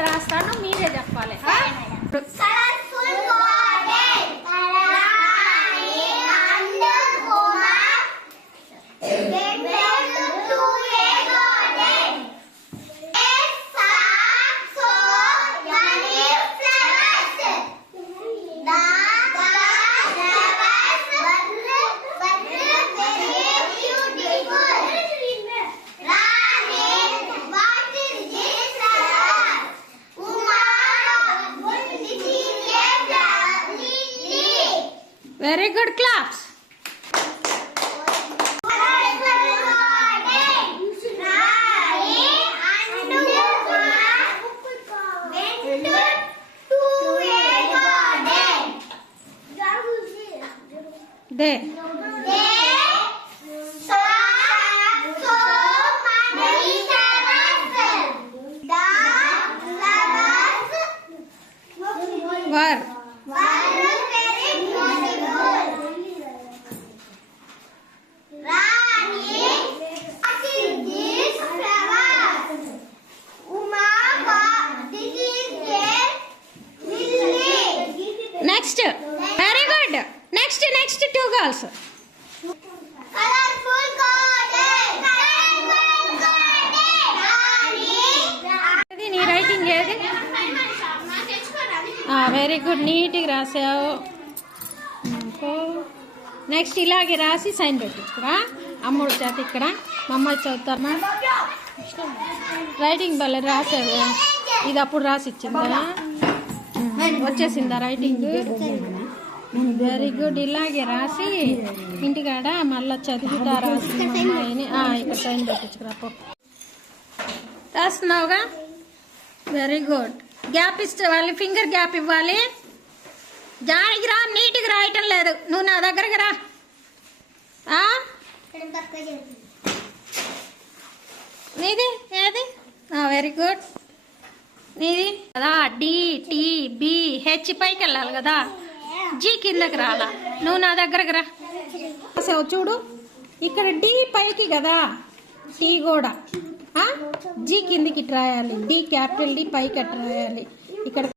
మీద రాస్తాను, మీరే చెప్పాలి. Very good, claps. There. Where? Next. Very good. Next, two girls. Colorful garden. నీ రైటింగ్ ఏది? వెరీ గుడ్, నీట్గా రాసావు. నెక్స్ట్ ఇలాగే రాసి సైన్ పెట్టించుకురా అమ్ముడు చేత. ఇక్కడ మా అమ్మాయి చదువుతారమ్మా. రైటింగ్ భలే రాసావు. ఇది అప్పుడు రాసి ఇచ్చిందా? వచ్చేసిందా రైటింగ్? Very good. ఇలాగే రాసి ఇంటికాడ మళ్ళీ చదువుతా రాసింది అమ్మాయిని. ఇక్కడ సైన్ పెట్టించుకురా. రాస్తున్నావుగా? Very good. గ్యాప్ ఇస్తే వాళ్ళు ఫింగర్ గ్యాప్ ఇవ్వాలి. జాయికి రా, నీట్గా రాయటం లేదు. నువ్వు నా దగ్గరకు రా. నీది ఏది? Very good. నీది కదా డి టీ బి హెచ్ పైకి వెళ్ళాలి కదా, జీ కిందకి రాలా. నువ్వు నా దగ్గరకు రా. చూడు, ఇక్కడ డి పైకి కదా, టీ కూడా జీ కిందికి రాయాలి. డి క్యాపిటల్ డి పైకి రాయాలి. ఇక్కడ